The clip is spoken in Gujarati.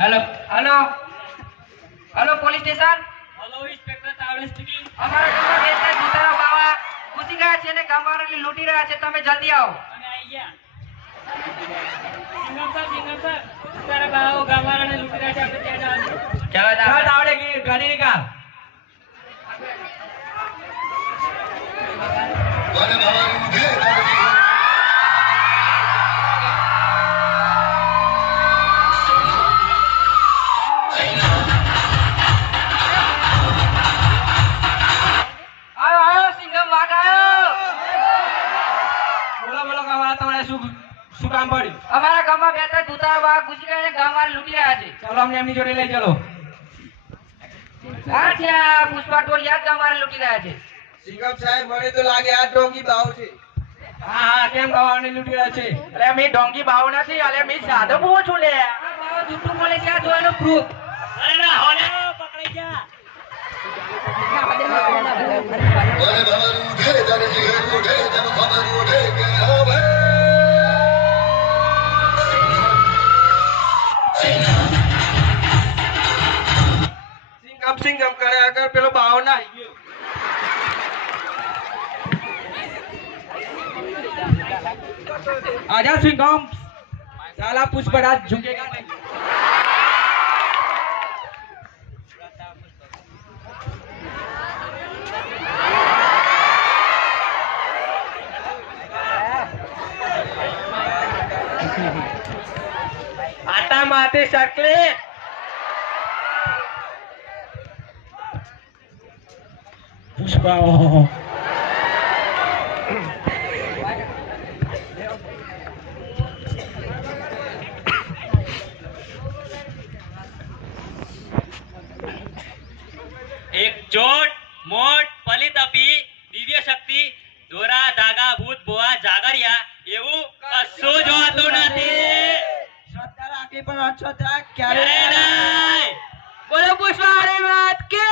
Hello hello hello police station hello inspector Tawde speaking અમારા ગામમાં બે ત્રણ બાવા ઘૂસી ગયા છે અને ગામવાળાને લૂંટી રહ્યા છે. તમે જલ્દી આવો. અમે આવી ગયા. Singham sir Singham sir. તારા બાવા ગામવાળાને લૂંટી રહ્યા છે. આપણે ત્યાં જવાનું ચાલો ચાલ તાવડે ગાડી નીકાળ આયો શું શું કામ પડ્યું? અમારા ગામમાં બે ત્રણ જૂતાના બાવા અને ગામવાળા લૂંટી રહ્યા છે. ચાલો અમને એમની જોડે લઈ ચાલો. હા છે આ પુષ્પા ટોળિયા જ ગામવાળા લૂંટી રહ્યા છે. સિંગમ સાહેબ મને તો લાગે આ ડોંગી બાવ છે. હા હા કેમ ગાવાની લૂંટી રહ્યા છે? અરે મેં ડોંગી બાવ નથી અરે મેં સાદો બહુ છું લે. આ જૂઠું બોલે છે આ જોવાનો પ્રૂફ સિંગમ સિંગમ કરે આગળ પેલો બાવ ના આવી ગયો आजा सिंघम साला पुष्पराज झुकेगा नहीं આટા માટે શકલે एक चोट मोट पलित अपी दिव्य शक्ति दोरा दागा भूत बोआ जागरिया ये वो असो जो आतो ना थी छोटा आगे पर छोटा क्या रे बोलो पुष्पा हरे मात के।